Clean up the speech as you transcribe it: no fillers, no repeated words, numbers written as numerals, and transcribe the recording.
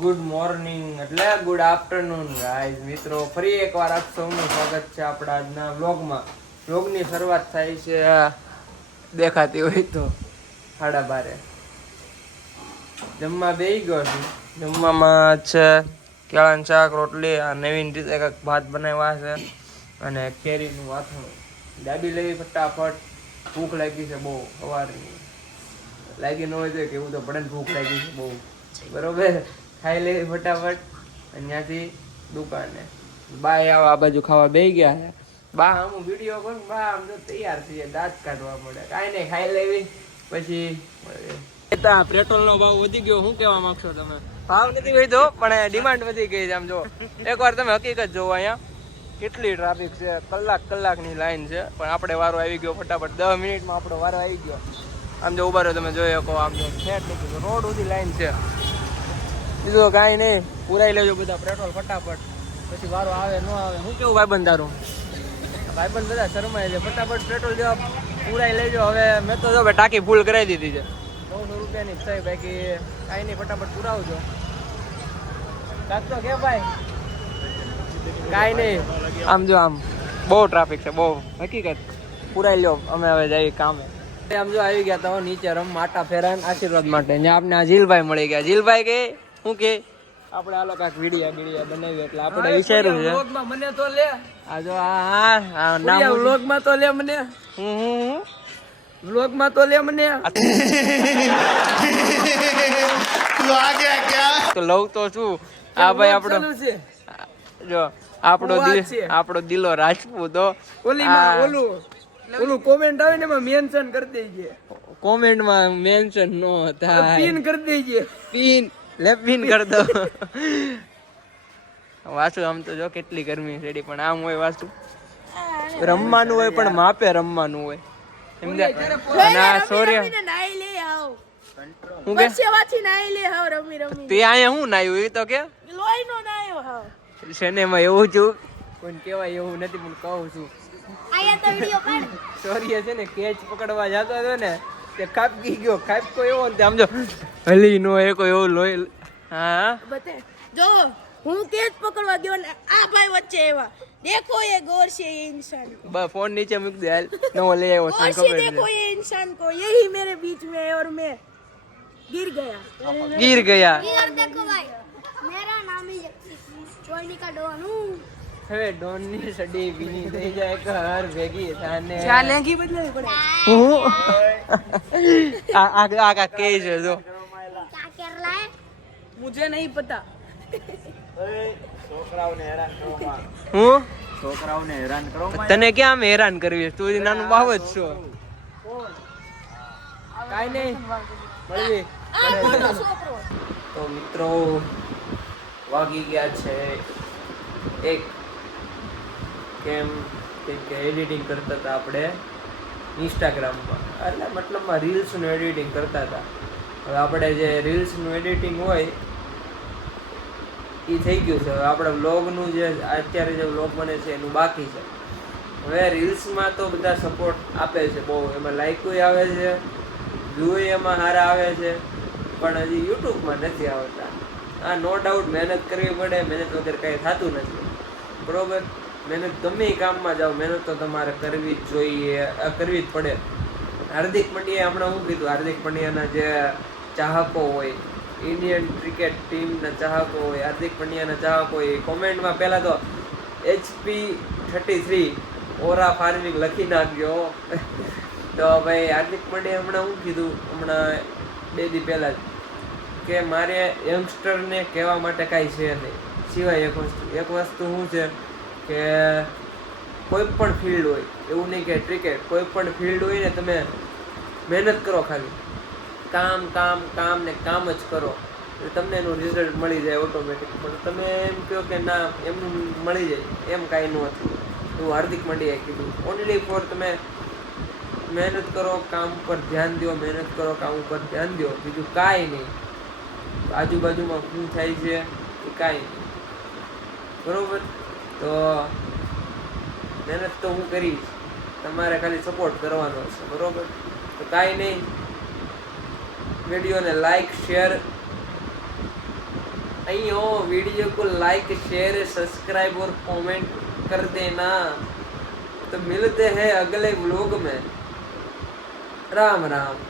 Good morning એટલે good afternoon guys મિત્રો, ફરી એકવાર આપ સૌનું સ્વાગત છે આપણા આજના વ્લોગમાં. વ્લોગની શરૂઆત થાય છે દેખાતી હોય તો 12:30. જમવા બેસી ગયો છું. જમવામાં છે કેળાનું શાક, રોટલી, આ નવીન રીતે કંઈક ભાત બનાવ્યા છે અને કેરીનું વાથણું. ડાબી લેવી ફટાફટ, ભૂખ લાગી છે બહુ. સવારની લાગી ન હોય તો કેવું તો પડે ને, ભૂખ લાગી છે બહુ. બરોબર, ખાઈ લેવી ફટાફટ. ત્યાંથી દુકાને બા આ બાજુ ખાવા બેસી ગયા છે. બા હું વિડીયો કરું, બા આમ તો તૈયાર થઈ જાય, દાંત કાઢવા મળે. કાંઈ નહીં, ખાઈ લેવી પછી. પેટ્રોલ નો ભાવ વધી ગયો, શું કહેવા માંગશો તમે? ભાવ નથી વધ્યો પણ ડિમાન્ડ વધી ગઈ છે. આમ જો એકવાર તમે હકીકત જોવો, અહીંયા કેટલી ટ્રાફિક છે, કલાકની લાઈન છે. પણ આપણે વારો આવી ગયો ફટાફટ, 10 મિનિટમાં આપણો વારો આવી ગયો. આમ જો ઉભા રહ્યો તમે જોઈ શકો, આમ જો ફેટ નથી, રોડ સુધી લાઈન છે. બીજું કાંઈ નહીં, પુરાઈ લેજો બધા પેટ્રોલ ફટાફટ, પછી વારો આવે ન આવે. હું કેવું ભાઈબંધ તારું? ભાઈબંધ બધા શરમાય છે. ફટાફટ પેટ્રોલ જેવા પુરાઈ લેજો. હવે મેં તો જો ટાંકી ફૂલ કરાવી દીધી છે, 900 રૂપિયાની જ થઈ. બાકી કાંઈ નહીં, ફટાફટ પુરાવજો. કાચો કે ભાઈ કાંઈ નહીં. આમ જો આમ બહુ ટ્રાફિક છે, બહુ હકીકત. પુરાઈ લ્યો, અમે હવે જઈએ કામે. આમ જો આવી ગયા તો નીચે માટા ફેરાન આશીર્વાદ માટે. ત્યાં આપણે આ જીલભાઈ મળી ગયા. જીલભાઈ કે શું કે આપણે આ લોકો વિડીયા બનાવી, એટલે આપણે વિચાર્યું છે વ્લોગમાં મને તો લે. આ જો આ નામ વ્લોગમાં તો લે મને. વ્લોગમાં તો લે મને. તું આ ગયા ક્યાં? તો લઉં તો શું. આ ભાઈ આપણો જો આપણો દિલો રાજપૂત. ઓલું કોમેન્ટ આવે ને એમાં મેન્શન કરી દેજે. કોમેન્ટમાં મેન્શન નો થાય, પિન કરી દેજે. પિન કરી દો. વાસુ આમ તો જો કેટલી ગરમી છે, પણ આમ હોય વાસુ, રમવાનું હોય પણ માપે રમવાનું હોય. સોર્ય હું કે તે અહીંયા હું નાયું એ તો કે છે ને, એમાં એવું છું કોઈ કેવાય એવું નથી, પણ કહું છું. સોર્ય છે ને કેચ પકડવા જતો હતો ને, તે ખાપકી ગયો. ખાપકો એવો ને આમ જો હલી નો એકો એવો લોહી. હા જો હું કેચ પકડવા ગયો ને આ ભાઈ વચ્ચે એવા देखो ये गौर से ये इंसान बस फोन नीचे मुक दे यार, नो ले आयो गौर से देखो ये इंसान को, यही मेरे बीच में है और मैं गिर गया इधर देखो भाई, मेरा नाम ही चोली का डॉन हूं. હવે ડોન ની સડી બીની થઈ જાય ઘર ભેગી થાને चालेंगी बदलनी पड़े. આ કે છે જો क्या कर रहा है? मुझे नहीं पता. છોકરાઓને હેરાન કરો. તને ક્યાં હેરાન કરવી? તું નાનું બાવ જ છો. કાઈ નહીં મળવી. તો મિત્રો વાગી ગયા છે એક. કેમ કે એડિટિંગ કરતા હતા આપણે ઇન્સ્ટાગ્રામમાં, એટલે મતલબમાં રીલ્સનું એડિટિંગ કરતા હતા. હવે આપણે જે રીલ્સનું એડિટિંગ હોય એ થઈ ગયું છે. હવે આપણે વ્લોગનું જે અત્યારે જે વ્લોગ બને છે એનું બાકી છે. હવે રીલ્સમાં તો બધા સપોર્ટ આપે છે બહુ, એમાં લાઇકોય આવે છે, વ્યૂ એમાં સારા આવે છે, પણ હજી યુટ્યુબમાં નથી આવતા. હા, નો ડાઉટ મહેનત કરવી પડે, મહેનત વગર કંઈ થતું નથી. બરોબર, મહેનત ગમે એ કામમાં જાઓ, મહેનત તો તમારે કરવી જ જોઈએ, કરવી જ પડે. હાર્દિક પંડ્યાએ હમણાં શું કીધું, હાર્દિક પંડ્યાના જે ચાહકો હોય, ઇન્ડિયન ક્રિકેટ ટીમના ચાહકો હોય, હાર્દિક પંડ્યાના ચાહકો હોય, કોમેન્ટમાં પહેલાં તો HP33 ઓરા ફાર્મિંગ લખી નાખજો. તો ભાઈ હાર્દિક પંડ્યાએ હમણાં શું કીધું, હમણાં 2 દી પહેલાં જ, કે મારે યંગસ્ટરને કહેવા માટે કાંઈ છે નહીં, સિવાય એક વસ્તુ શું છે કે કોઈ પણ ફિલ્ડ હોય, એવું નહીં કે ક્રિકેટ, કોઈ પણ ફિલ્ડ હોય ને, તમે મહેનત કરો, ખાલી કામ ને કામ જ કરો, તમને એનું રિઝલ્ટ મળી જાય ઓટોમેટિક. પણ તમે એમ કહો કે ના એમનું મળી જાય, એમ કાંઈ નથી. એવું હાર્દિક પંડ્યાએ કીધું. ઓનલી ફોર તમે મહેનત કરો, કામ ઉપર ધ્યાન દો, મહેનત કરો, કામ ઉપર ધ્યાન દો, બીજું કાંઈ નહીં. આજુબાજુમાં શું થાય છે એ કાંઈ નહીં. બરોબર, તો મહેનત તો હું કરીશ, તમારે ખાલી સપોર્ટ કરવાનો છે. બરોબર, તો કાંઈ નહીં, વિડીયોને લાઈક શેર नहीं हो वीडियो को लाइक शेयर सब्सक्राइब और कमेंट कर देना। तो मिलते हैं अगले व्लॉग में। राम राम।